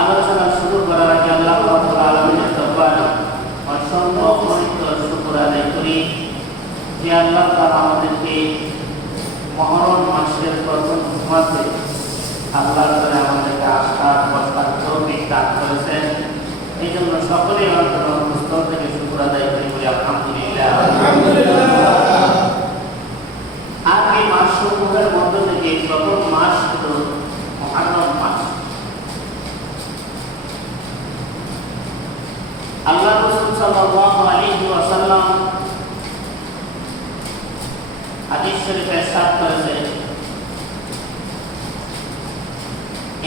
আলোচনা শুরু করার আগে আল্লাহ রাব্বুল আলামিনের দরবারে অসংখ্য অগণিত শুকর আদায় করি যে আল্লাহ তাআলা আমাদেরকে মুহররম মাসের প্রথম মাসে আল্লাহ তাআলা আমাদেরকে আসার বসার তৌফিক দান করেছেন। এই জন্য সকলেই অন্তর থেকে শুকর আদায় করি বলি আলহামদুলিল্লাহ। আর এই মাসসমূহের মধ্য থেকে প্রথম মাস হলো মুহররম মাস। আল্লাহ রাসূল সাল্লাল্লাহু আলাইহি ওয়াসাল্লাম হাদিস শরীফে ইরশাদ করেছেন,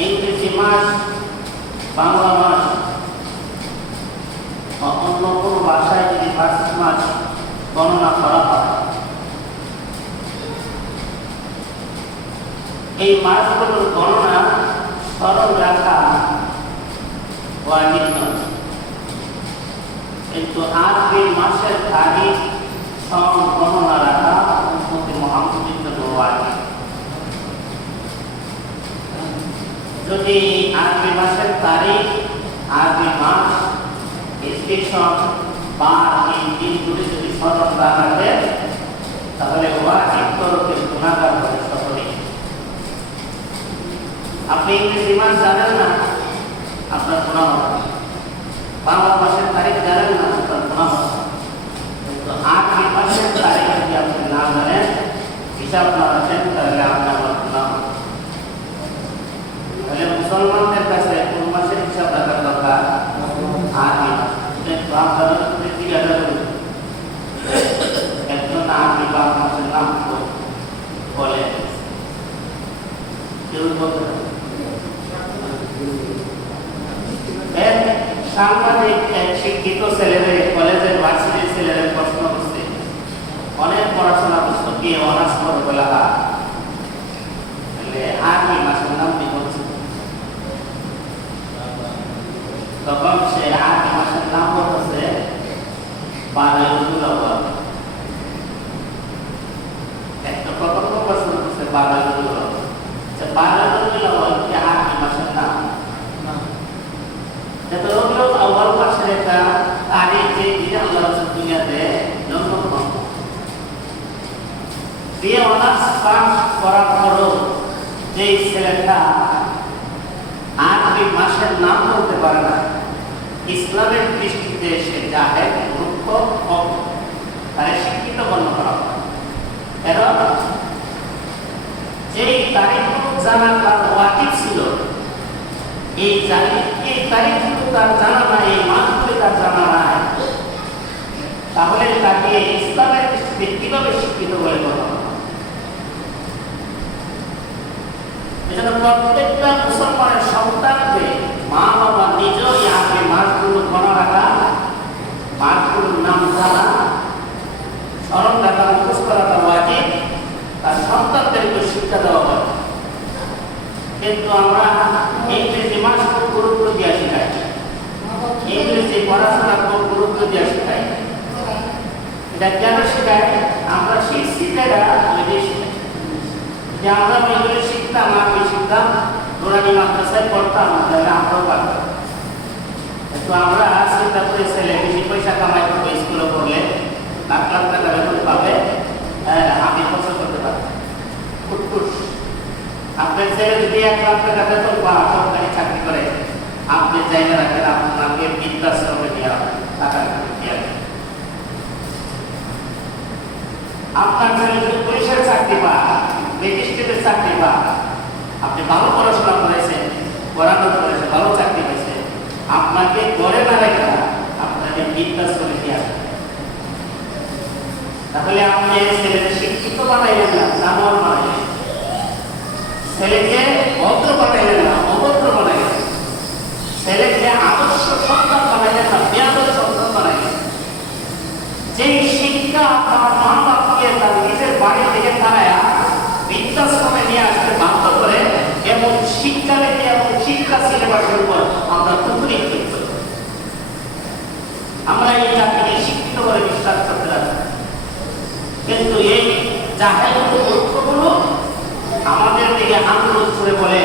ইংরেজি মাস, বাংলা মাস বা অন্য কোনো ভাষায় যদি বার্ষিক মাস গণনা করা হয়, এই মাসগুলোর গণনা সরল রাখা ওয়াজিব নয়, কিন্তু আরবি মাসের তারিখ গণনা রাখা উম্মতে মুহাম্মাদির জন্য ওয়াজিব। যদি আরবি মাসের তারিখ, আরবি মাস, স্টেশন বা এই দিনগুলি যদি স্মরণ রাখা যায়, তাহলে ওয়াজিব তরফে গুনাহগার হবে সকলেই। আপনি ইংরেজি মাস জানেন না, আপনার গুনাহ হবে। বাংলা মাসের তারিখ জানেন না, আপনার গুনাহ হবে। কিন্তু আরবি মাসের তারিখ যদি আপনি না জানেন, হিসাব না রাখেন, তাহলে আপনার গুনাহ হবে। তাহলে মুসলমানদের কাছে কোন মাসের হিসাব রাখার দরকার? আরবি মাস। আপনারা যদি জিজ্ঞাসা করুন একজন আরবি বাংলা মাসের নাম বলে, কেউ বলতে সাংবাদিক শিক্ষিত ছেলেদের, কলেজের ভার্সিটির ছেলেদের প্রশ্ন করছে, অনেক পড়াশোনা করছে, কি অনার্স করে বলা আরবি মাসের নাম কি বলছে? তখন সে আরবি মাসের নাম বলতেছে বারাইউল আউয়াল। একটা প্রকল্প প্রশ্ন করছে বারাইউল আউয়াল, বারাইউল আউয়াল কি আরবি মাসের নাম? রবিউল আউয়াল মাসের একটা তারিখ, যে দিনে আল্লাহ রাসূল দুনিয়াতে জন্মগ্রহণ দিয়ে অনার্স পাস করার পরও যে ছেলেটা আরবি মাসের নাম বলতে পারে না, ইসলামের দৃষ্টিতে সে জাহেল, মূর্খ, অজ্ঞ, তারে শিক্ষিত গণ্য করা হয়। এরা যেই তারিখগুলো জানা তার ওয়াজিব ছিল, এই তারিখগুলো তার জানা নাই, এই মাসগুলো তার জানা নাই, তাহলে তাকে ইসলামের দৃষ্টিতে কিভাবে শিক্ষিত বলে বলা হয়? এজন্য প্রত্যেকটা মুসলমানের সন্তানকে মা বাবা নিজেই আগে মাসগুলো মনে রাখা, মাসগুলোর নাম জানা, স্মরণ রাখা, মুখস্থ রাখা ওয়াজিব, তার সন্তানদেরকে শিক্ষা দেওয়া হয়। কিন্তু আমরা ইংরেজি মাসকে গুরুত্ব দিয়ে শেখাই, ইংরেজি পড়াশোনা খুব গুরুত্ব দিয়ে শেখাই। এটা কেন শেখাই? আমরা শিক্ষিতেরা যে আমরা ওইগুলো শিখতাম, আমি শিখতাম, নুরানি মাদ্রাসায় পড়তাম, তাহলে আমরাও পারতাম। কিন্তু আমরা চিন্তা করে ছেলে বেশি পয়সা কামাই করবো, স্কুলে পড়লে লাখ লাখ টাকা বেতন পাবে, আমি পছন্দ করতে পারবো। আপনার ছেলে যদি 1 লাখ টাকা বেতন পাওয়া সরকারি চাকরি করে, আপনি জায়গা রাখেন, আপনাকে বৃদ্ধাশ্রমে দেওয়া হয়, টাকা দেওয়া। আপনার ছেলে যদি পুলিশের চাকরি পায়, ম্যাজিস্ট্রেটের চাকরি পায়, আপনি ভালো পড়াশোনা করেছেন, পড়ানো করেছেন, ভালো চাকরি পেয়েছেন, আপনাকে গড়ে না রেখা আপনাকে বৃদ্ধাশ্রমে দেওয়া হয়। তাহলে আপনি ছেলেকে শিক্ষিত বানাইলেন না, জানোয়ার বানাইলেন, ছেলেকে ভদ্র বানাইলেন না, অভদ্র বানাইলেন, ছেলেকে আদর্শ সন্তান বানাইলেন না, বেআদর্শ সন্তান বানাইলেন। যেই শিক্ষা তার মা বাপকে তার নিজের বাড়ি থেকে তারায়া বৃদ্ধাশ্রমে নিয়ে আসতে বাধ্য করে, এমন শিক্ষা রেখে এমন শিক্ষা সিলেবাসের উপর আমরা পুকুরি করি। আমরা এই জাতিকে শিক্ষিত করে বিশ্বাস করতে রাখি, কিন্তু এই জাহেলগুলো মূর্খগুলো আমাদের দিকে আন্দোলন করে বলে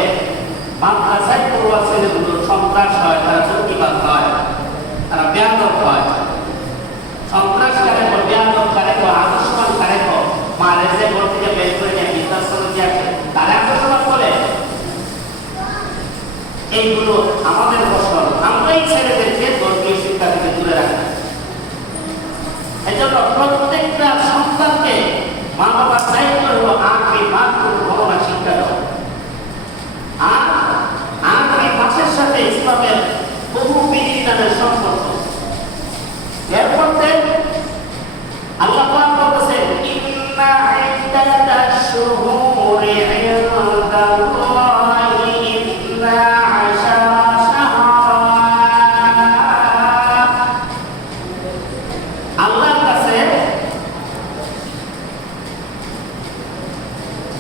মাদ্রাসায় পড়ুয়া ছেলেগুলো সন্ত্রাস হয়, তারা জঙ্গিবাদ হয়, তারা বেয়াদব হয়। সন্ত্রাস কারে কো, বেয়াদব কারে কো, আদর্শবান কারে কো, মারে যে ঘর থেকে বের করে নিয়ে বৃদ্ধাশ্রমে দিয়ে আসে, তারা আদর্শবান বলে। এইগুলো আমাদের ফসল, আমরাই ছেলেদেরকে ধর্মীয় শিক্ষা থেকে দূরে রাখি। এজন্য প্রত্যেকটা সন্তানকে মা বাবার দায়িত্ব হলো আখেরি মাসগুলো ভগবান শিক্ষা দেওয়া। আর আখেরি মাসের সাথে ইসলামের বহু বিধিবিধানের সম্পর্ক। এর মধ্যে আল্লাহ পাক বলেছেন, ইন্না ইদ্দাতাশ শুহুরি ইনদাল্লাহি ইসনা আশারা শাহরা। আল্লাহর কাছে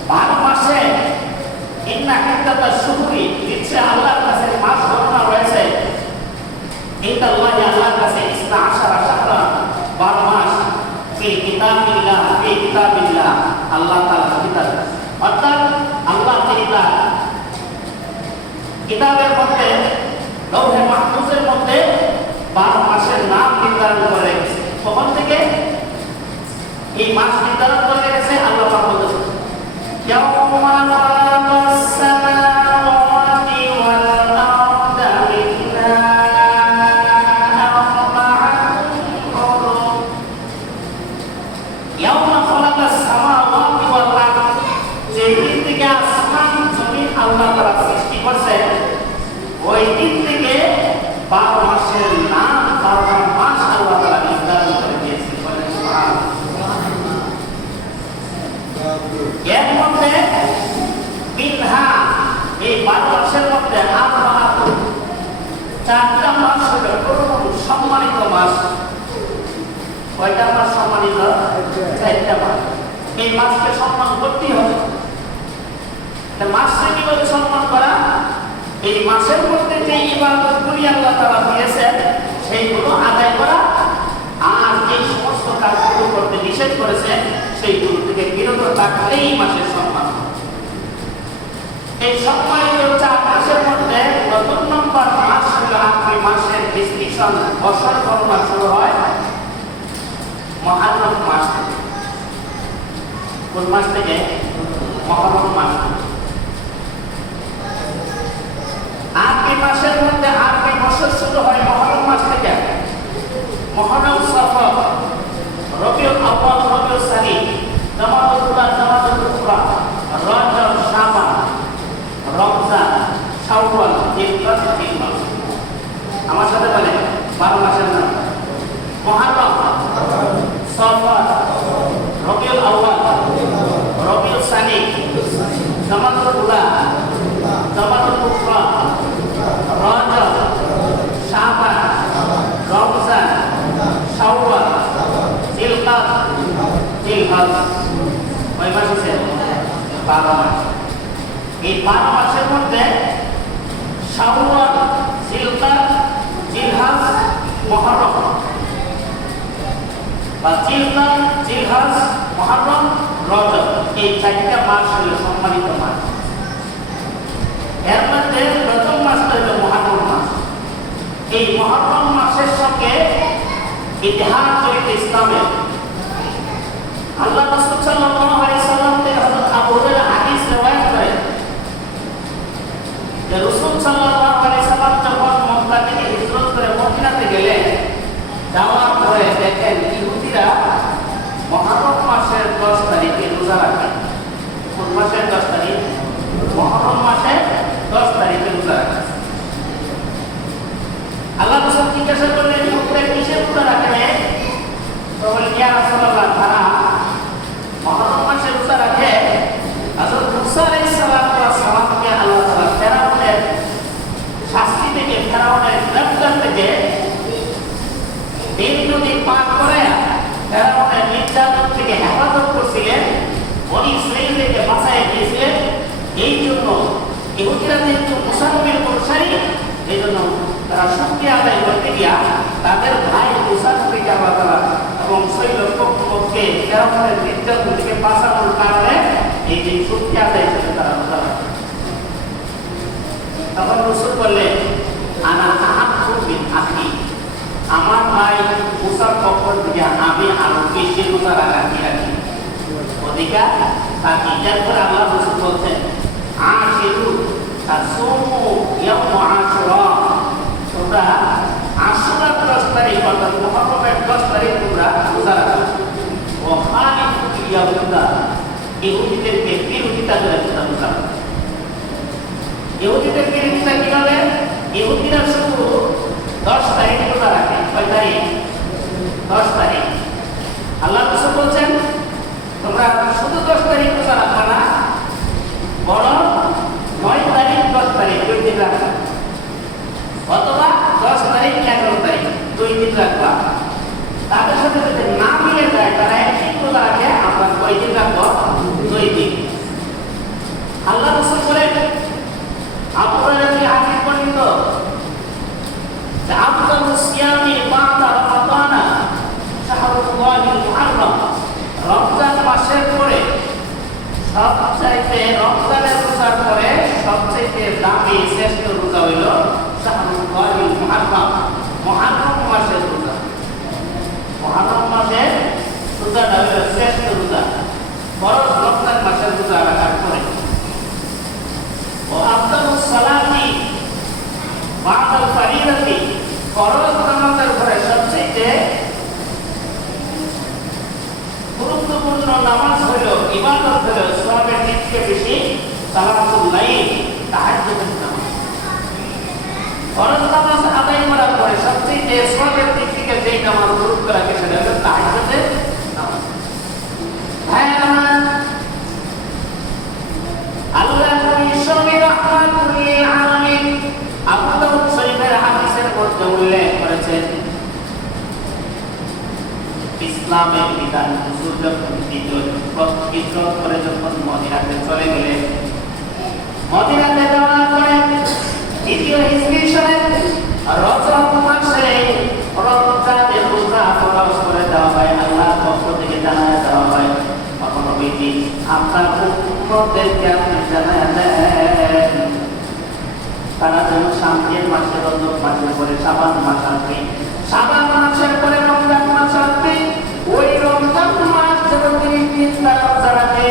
12 মাসে ইন্না ইদ্দাতাশ শুহুরি, ইচ্ছে আল্লাহর কাছে মাস গণনা রয়েছে, ইনদাল্লাহি আল্লাহর কাছে ইসনা আশারা শাহরা, 12 মাস, ফি কিতাবিল্লাহ, আল্লাহ তাআলার কিতাব। অর্থাৎ আল্লাহ তাআলা কিতাবের মধ্যে, লৌহে মাহফুজের মধ্যে 12 মাসের নাম নির্ধারণ করে রেখেছে। তখন থেকে এই মাস নির্ধারণ করে রেখেছে। আল্লাহ পাক বলেছেন, ইয়াউমা খালাকাস সামাওয়াতি ওয়াল আরদা মিনহা আরবা'াতুন হুরুম। ইয়াউমা খালাকাস সামাওয়াতি ওয়াল আরদ, যেদিন থেকে আসমান জমিন আল্লাহ তাআলা সৃষ্টি করেছেন, ওই দিন থেকে 12 মাসের নাম, 12টা মাস আল্লাহ তাআলা নির্ধারণ করে দিয়েছেন। বলেন সুবহানাল্লাহ। এর মধ্যে মিনহা, এই 12 মাসের মধ্যে আরবা'াতুন, 4টা মাস হলো সম্মানিত মাস। কয়টা মাস সম্মানিত? 4টা মাস। এই মাসকে সম্মান করতেই হবে। মাসকে কিভাবে সম্মান করা? এই মাসের মধ্যে যে ইবাদতগুলো আল্লাহ তাআলা দিয়েছেন সেইগুলো আদায় করা, আর যে সমস্ত কাজগুলো করতে নিষেধ করেছেন সেইগুলো থেকে বিরত থাকলেই মাসের সম্মান। এই সম্মানিত 4 মাসের মধ্যে প্রথম নম্বর মাস হলো আখেরি মাসের ডিসক্রিপশন, বছর গণনা শুরু হয় মুহররম মাস থেকে। কোন মাস থেকে? মুহররম মাস। আরবি মাসের মধ্যে আরবি বছর শুরু হয় মুহররম মাস থেকে। মুহররম, সফর, রবিউল আউয়াল, রবিউল সানি, জামাদুল উলা, জামাদুল উখরা, রজব, শাবান, রমজান, শাওয়াল, জিলহজ, জিলহজ। আমার সাথে বলেন 12 মাসের নাম। মুহররম, সফর, রবিউল আউয়াল, রবিউল সানি, জামাদুল উলা, জামাদুল উখরা, রজব, শাবান, রমজান, শাওয়াল, জিলহজ, জিলহজ। কয় মাস আছে? 12 মাস। এই 12 মাসের মধ্যে শাওয়াল, জিলহজ, জিলহজ, মুহররম বা জিলহজ, জিলহজ, মুহররম, রজব, এই 4টা মাস হলো সম্মানিত মাস। এর মধ্যে প্রথম মাসটা হলো মুহররম মাস। এই মুহররম মাসের সঙ্গে ইতিহাস জড়িত ইসলামের। আল্লাহ রাসূল সাল্লাল্লাহু আলাইহি সাল্লাম থেকে হযরত আবু হুরায়রা হাদিস রওয়ায়াত করেন যে রাসূল সাল্লাল্লাহু আলাইহি সাল্লাম যখন মক্কা থেকে হিজরত করে মদিনাতে গেলেন, যাওয়ার পরে দেখেন ইহুদিরা মুহররম মাসের 10 তারিখে রোজা রাখে। কোন মাসের 10 তারিখ? মুহররম মাসের 10 তারিখে রোজা রাখে। আল্লাহ রাসূল জিজ্ঞাসা করলেন, ইহুদিরা কিসের রোজা রাখে? তো বললেন, ইয়া রাসূলুল্লাহ, তারা মুহররম মাসে রোজা রাখে। হযরত মুসা আলাইহিস সালামকে আল্লাহ তাআলা ফেরাউনের শাস্তি থেকে, ফেরাউনের গ্রেফতার থেকে নীল নদী পার করে ফেরাউনের নির্যাতন থেকে হেফাজত করছিলেন, বনী ইসরাঈলকে বাঁচায় দিয়েছিলেন। এই জন্য ইহুদিরা যেহেতু মুসা নবীর অনুসারী, এই জন্য তারা শুকরিয়া আদায় করতে গিয়া তাদের ভাই মুসা নবীকে আল্লাহ তাআলা এবং 6 লক্ষ লোককে ফেরাউনের নির্যাতন থেকে বাঁচানোর কারণে এই যে শুকরিয়া আদায় করে তারা রোজা রাখে। তখন রাসূল বললেন, আনা আহাক্কু বিল আখি, আমার ভাই মুসার পক্ষ থেকে আমি আরো বেশি রোজা রাখি অধিকার থাকি। এরপর আল্লাহ রাসূল বলছেন, আশিরু তাসুমু ইয়াউম আশুরা, তোমরা আশুরার 10 তারিখ অর্থাৎ মুহররমের 10 তারিখ তোমরা রোজা রাখো। ও খালিফু ইয়াহুদা, ইহুদিদেরকে বিরোধিতা করে তোমরা রোজা রাখো। ইহুদিদের বিরোধিতা কিভাবে? ইহুদিরা শুধু 10 তারিখ রোজা রাখে। কয় তারিখ? 10 তারিখ। আল্লাহ রাসূল বলছেন, তোমরা শুধু 10 তারিখ রোজা রাখবা না, বরং 9 তারিখ, 10 তারিখ 2 দিন রাখবা, অথবা 10 তারিখ, 11 তারিখ 2 দিন রাখবা। তাদের সাথে যদি না মিলে যায়, তারা একদিন রোজা রাখে, আমরা কয় দিন রাখবো? 2 দিন। আল্লাহ রাসূল বলেন, আবু হুরায়রা থেকে হাদিস বর্ণিত যে আফদালুস সিয়ামি বা'দা রমাদানা শাহরুল্লাহিল মুহররম, রমজান মাসের পরে সবচাইতে, রমজানের রোজার পরে সবচাইতে দামি শ্রেষ্ঠ রোজা হইল শাহরুল্লাহিল মুহররম, মুহররম মাসের রোজা। মুহররম মাসের রোজাটা হইল শ্রেষ্ঠ রোজা, ফরজ রমজান মাসের রোজা রাখার পরে। ও আফদালুস সালাতি বা'দাল ফারিদাতি, ফরজ নামাজের পরে সবচেয়ে গুরুত্বপূর্ণ নামাজ হইল, ইবাদত হইল, সওয়াবের দিক থেকে বেশি সালাতুল লাইল, তাহাজ্জুদের নামাজ। ফরজ নামাজ আদায় করার পরে সবচেয়ে সওয়াবের দিক থেকে যেই নামাজ গুরুত্ব রাখে সেটা হলো তাহাজ্জুদের নামাজ। আল্লাহ নবী রাহমাতুল লিল আলামিন আবু দাউদ শরীফের হাদিসের মধ্যে উল্লেখ করেছেন, ইসলামের বিধান হুজুর যখন হিজরত করে যখন মদিনাতে চলে গেলেন, মদিনাতে যাওয়ার পরে দ্বিতীয় হিজরি সনে রজব মাসে রমজানের রোজা ফরজ করে দেওয়া হয়, আল্লাহর পক্ষ থেকে জানায় দেওয়া হয়, নবীজি আপনার উম্মতদেরকে আপনি জানায় দেন তারা যেন সামনের মাসে, রজব মাসের পরে শাবান মাস আসবে, শাবান মাসের পরে রমজান মাস আসবে, ওই রমজান মাস যেন 30 দিন তারা রোজা রাখে।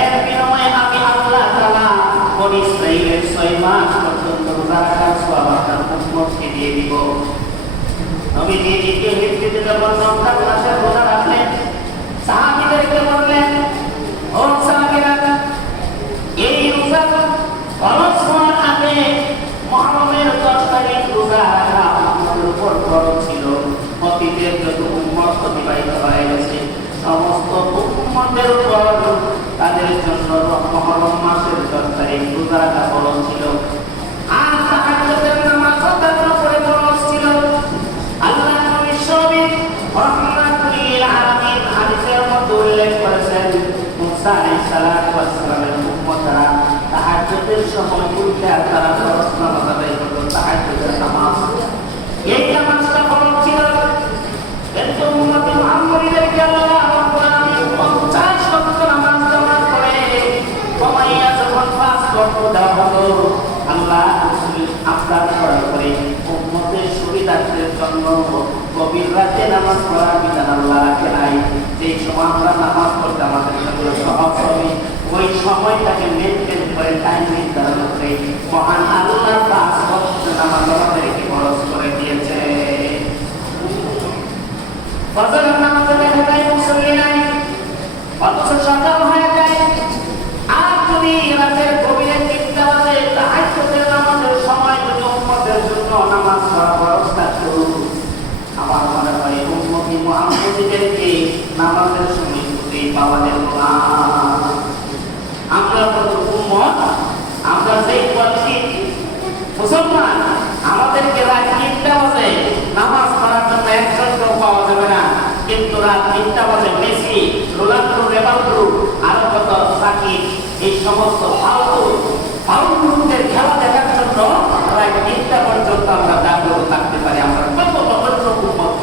এর বিনিময়ে আমি আল্লাহ তাআলা বনী ইসরাঈলের 6 মাস পর্যন্ত রোজা নবীজি দ্বিতীয় হিজরিতে যখন রমজান মাসের রোজা রাখলেন, সাহাবীদেরকে বললেন, ও সাহাবীরা, এই রোজা ফরজ হওয়ার আগে মুহররমের 10 তারিখ রোজা রাখা আমাদের উপর ফরজ ছিল। অতীতের যত উম্মত অতিবাহিত হয়ে গেছে, সমস্ত উম্মতের উপর তাদের জন্য মুহররম মাসের 10 তারিখ রোজা রাখা ফরজ ছিল। আর তাহাজ্জুদের নামাজ তাদের উপরে ফরজ ছিল। আল্লাহ নবী শরীফ রাহমাতুল আলামিন হাদিসের মধ্যে উল্লেখ করেছেন, মুসা আলাইহিস সালামের উম্মতরা তাহাজ্জুদের সময় উঠে তারা ফরজ নামাজ আদায় করত, তাহাজ্জুদের নামাজ। এই নামাজটা ফরজ ছিল, কিন্তু উম্মতে মুহাম্মদীদেরকে আল্লাহ রাব্বুল আলামিন 50 ওয়াক্ত নামাজ দেওয়ার পরে কমাইয়া যখন 5 ওয়াক্ত দেওয়া হলো, আল্লাহ রাসূল আবদার করার পরে উম্মতের সুবিধার্থের জন্য গভীর রাতে নামাজ পড়ার বিধান আল্লাহ রাখে নাই। যেই সময় আমরা নামাজ পড়তে আমাদের জন্য সহজ হবে, ওই সময়টাকে মেনটেন করে টাইম নির্ধারণ করে মহান আল্লাহ 5 ওয়াক্ত নামাজ আমাদেরকে ফরজ করে দিয়েছে। ফজরের নামাজে দেখা যায় মুসল্লি নাই, অথচ সকাল হয়ে যায়। আর যদি রাতের গভীরে 3টা বাজে তাহাজ্জুদের নামাজের সময় যদি উম্মতের জন্য নামাজ পড়া ফরজ থাকতো, আমার মনে হয় উম্মতি মুহাম্মদীদেরকে নামাজের সময় খুঁজেই পাওয়া যেত না। আমরা তো উম্মত, আমরা যেই বলছি মুসলমান, আমাদেরকে রাত 3টা বাজে নামাজ পড়ার জন্য একজনকেও পাওয়া যাবে না, কিন্তু রাত 3টা বাজে মেসি, রোনাল্ডো, রেভালডো, আরো কত সাকিব, এই সমস্ত ফাউলদের খেলা দেখার জন্য রাত 3টা পর্যন্ত আমরা জাগ্রত থাকতে পারি। আমরা কত পবিত্র উম্মত!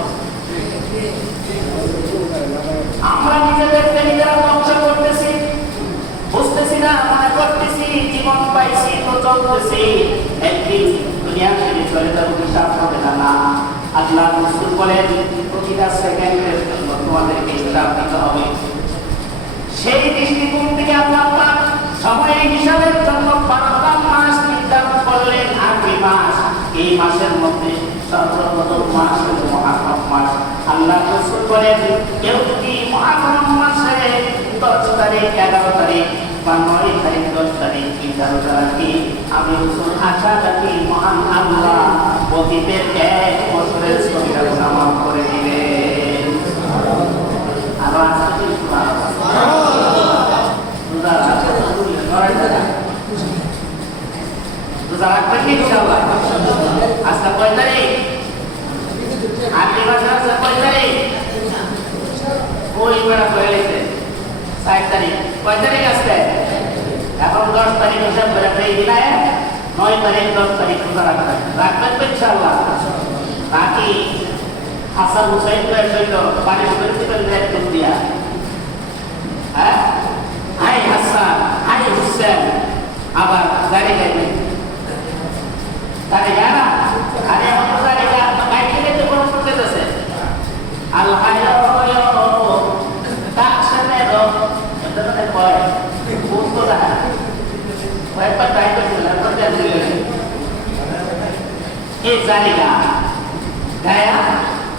আমরা নিজেদেরকে নিজেরা ধ্বংস করতেছি, বুঝতেছি না, মনে করতেছি জীবন পাইছি তো চলতেছি, একদিন দুনিয়া ছেড়ে চলে যাবো, হিসাব হবে না। আল্লাহ রাসূল বলেন, প্রতিটা সেকেন্ডের জন্য তোমাদেরকে হিসাব দিতে হবে। সেই দৃষ্টিকোণ থেকে আল্লাহ পাক সময়ের হিসাবের জন্য 12টা মাস নির্ধারণ করলেন, 8 মাস। এই মাসের মধ্যে সর্বপ্রথম মাস হল মুহররম মাস। আল্লাহ রাসূল বলেন, কেউ যদি মুহররম মাসে 10 তারিখ, 11 তারিখ বা 9 তারিখ, 10 তারিখ রোজা রাখি, আমি রাসূল আশা রাখি মহান আল্লাহ অতীতের 1 বছরের সগীরা গুনাহ মাফ করে দিবেন। আর আজকে রোজা রাখবেন ইনশাআল্লাহ। আজকে কয় তারিখ? আজকে মাসের আজকে কয় তারিখ? ওই বেড়া কয়ে লেছে 4 তারিখ। কয় তারিখ আজকে? এখন 10 তারিখ হিসাব করে এই দিনায় 9 তারিখ, 10 তারিখ রোজা রাখবেন। রাখবেন তো ইনশাআল্লাহ। বাকি হাসান হুসাইন ভাইয়ের সহিত পানির প্রিন্সিপাল একদম দিয়া, হ্যাঁ, হাই হাসান, হাই হুসেন, আবার গাড়ি গাইবেন, গাড়ি গানা, আরে আমার গাড়ি গানা গাইতে গাইতে কোনো প্রচেত আছে। আল্লাহ তাকসানেরো এটা মানে কয় বুঝতো না, কয়েকবার ট্রাই করছিলাম, এই জায়গা গায়া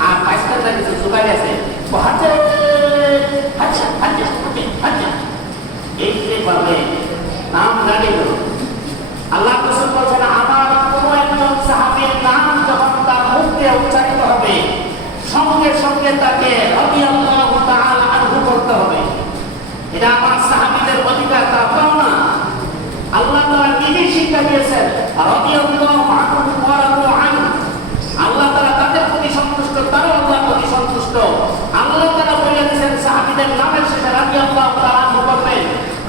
আর 5টা কিছু জোগাড় আছে, এই যেভাবে নাম গাড়িল। আল্লাহ রাসূল বলছেন, আমার কোনো একজন সাহাবীর নাম যখন তার মুখ দিয়ে উচ্চারিত হবে, সঙ্গে সঙ্গে তাকে রাদিয়াল্লাহু তাআলা আনহু করতে হবে। এটা আমার সাহাবীদের অধিকার, তা পাও না। আল্লাহ তাআলা নিজেই শিক্ষা দিয়েছেন, রাদিয়াল্লাহু আনহু ওয়া রাদু আনহু। আল্লাহ তাআলা তাদের প্রতি সন্তুষ্ট, তারাও আল্লাহর প্রতি সন্তুষ্ট। আল্লাহ তাআলা বলে দিয়েছেন সাহাবীদের নামের শেষে রাদিয়াল্লাহু তাআলা আনহু করবেন।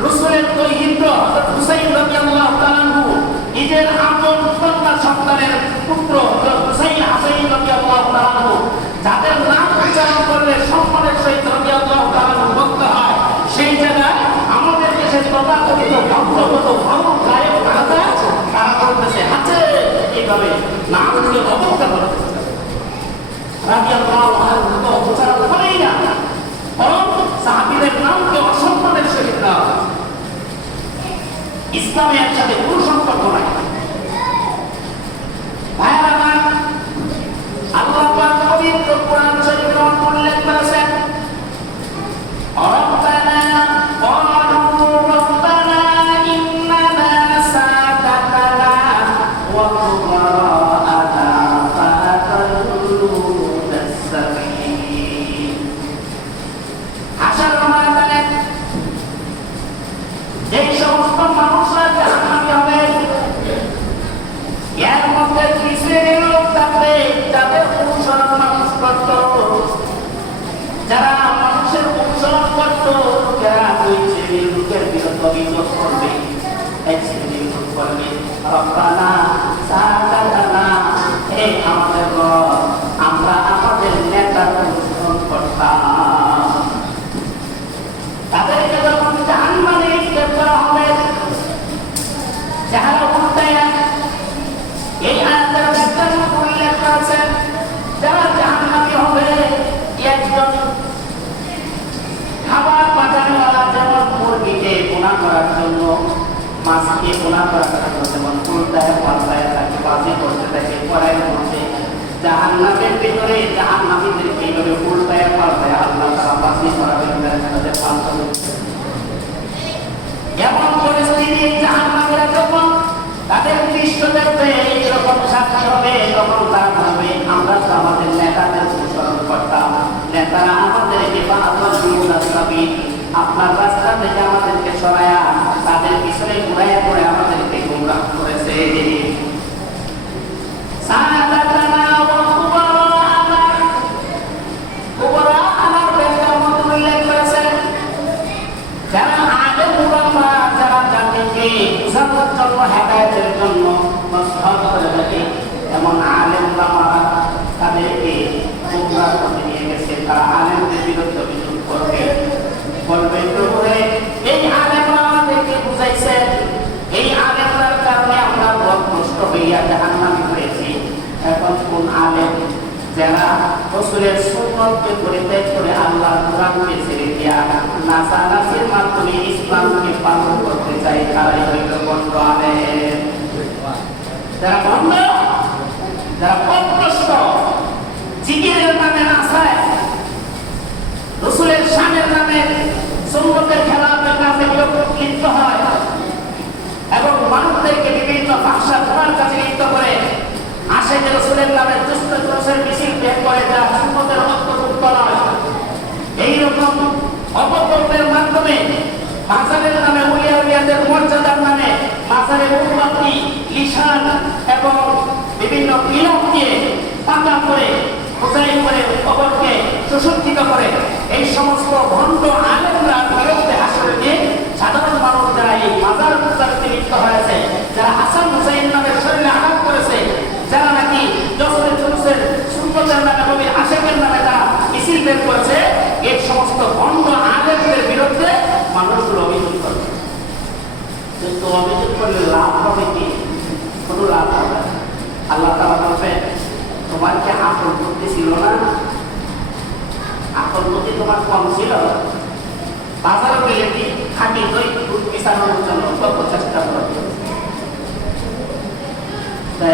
রাসূলের দৈহিত্র হযরত হুসাইন রাদিয়াল্লাহু তাআলা আনহু নিজের আপন কন্যা সন্তানের পুত্র হযরত হুসাইন রাদিয়াল্লাহু তাআলা আনহু, যাদের নাম উচ্চারণ করলে সম্মানের সহিত রাদিয়াল্লাহু তাআলা আনহু বলতে হয়, সেই জায়গায় আমাদের দেশের তথাকথিত ভক্তগত ভালো গায়ক রাজা তারা করতেছে হাতে এইভাবে নাম দিয়ে অবস্থা করতেছে। রাদিয়াল্লাহু আনহু তো উচ্চারণ করেই না, বরং সাহাবীদের নামকে অসম্মানের সহিত না। ইসলামের সাথে কোনো সম্পর্ক নাই। ভাইয়েরা আমার, আল্লাহ পাক পবিত্র অভিযোগ করবে, এক শ্রেণীর লোক করবে, রব্বানা সাদাতানা, হে আমাদের রব, আমরা আমাদের নেতার অনুসরণ করতাম। তাদেরকে যখন জাহান্নামে নিক্ষেপ করা হবে, যারা উল্টায়া এই আয়াতের ব্যাখ্যার মধ্যে উল্লেখ করেছেন, যারা জাহান্নামী হবে, একজন খাবার পাঠানোওয়ালা যেমন মুরগিকে পোনা করার জন্য, মাছকে পোনা করার জন্য যেমন উল্টায় পাল্টায় তাকে বাজি করতে থাকে কড়াইয়ের মধ্যে, জাহান্নামের ভিতরে জাহান্নামীদেরকে এইভাবে উল্টায় পাল্টায় আল্লাহ তাআলা বাজি করাবেন, তাদের পাল্টাবে। এমন পরিস্থিতি জাহান্নামীরা যখন তাদের দৃশ্য দেখবে, এইরকম সাক্ষী হবে, তখন তারা ভাববে আমরা তো আমাদের নেতাদের অনুসরণ করতাম, নেতারা আমাদেরকে আপনার রাস্তা থেকে আমাদেরকে সরায়া তাদের পিছনে ঘুরাইয়া করে আমাদেরকে গুমরাহ করেছে। যারা আলেম উলামা, যারা জাতিকে বুঝানোর জন্য, হেদায়েতের জন্য নসিহত করে থাকে, এমন আলেম উলামারা তাদেরকে গুমরাহ করে নিয়ে গেছে। তারা আলেমদের বিরুদ্ধে অভিযোগ করবে, বলবে প্রভুরে এই আলেমরা আমাদেরকে বুঝাইছে, এই আলেমরার কারণে আমরা পথভ্রষ্ট হইয়া জাহান্নামী হয়েছি। এখন কোন আলেম যারা রাসূলের সুন্নতকে পরিত্যাগ করে আল্লাহর কোরআনকে ছেড়ে দিয়া নাসানাসির মাধ্যমে ইসলামকে পালন করতে চায়, তারাই হইল ভণ্ড আলেম। যারা ভণ্ড, যারা পথভ্রষ্ট, জিকিরের নামে নাচায়, রাসূলের শানের নামে সুন্নতের খেলাফের কাজে লিপ্ত হয় এবং মানুষদেরকে বিভিন্ন ভাষা ধোঁয়ার কাজে লিপ্ত করে, আশিকে রাসূলের নামে দুষ্ট জোশের মিছিল বের করে, যা সুন্নতের অন্তর্ভুক্ত নয়। এইরকম অপকর্মের মাধ্যমে মাজারের নামে, উলিয়াদের মর্যাদার নামে মাজারে মোমবাতি, ঈশান এবং বিভিন্ন বিলক দিয়ে পাকা করে খোঁজাই করে কবরকে সুসজ্জিত করে, এই সমস্ত ভণ্ড আলেমরা বিরুদ্ধে হাসরে দিয়ে সাধারণ মানুষ যারা এই মাজার পূজাতে লিপ্ত হয়েছে, যারা হাসান হুসাইন নামের শরীরে আঘাত করেছে, যারা নাকি জসরের জুলুসের সুন্নতের নামে নবীর আশিকের নামে তারা মিছিল বের করেছে, এই সমস্ত ভণ্ড আলেমদের বিরুদ্ধে মানুষগুলো অভিযোগ করবে। কিন্তু অভিযোগ করলে লাভ হবে কি? কোনো লাভ হবে না। আল্লাহ তাআলা বলবেন, তোমার কি আকল বুদ্ধি ছিল না? আকল বুদ্ধি তোমার কম ছিল? বাজারে গেলে কি খাঁটি দই দুধ মিশানোর জন্য কত চেষ্টা করো। তাই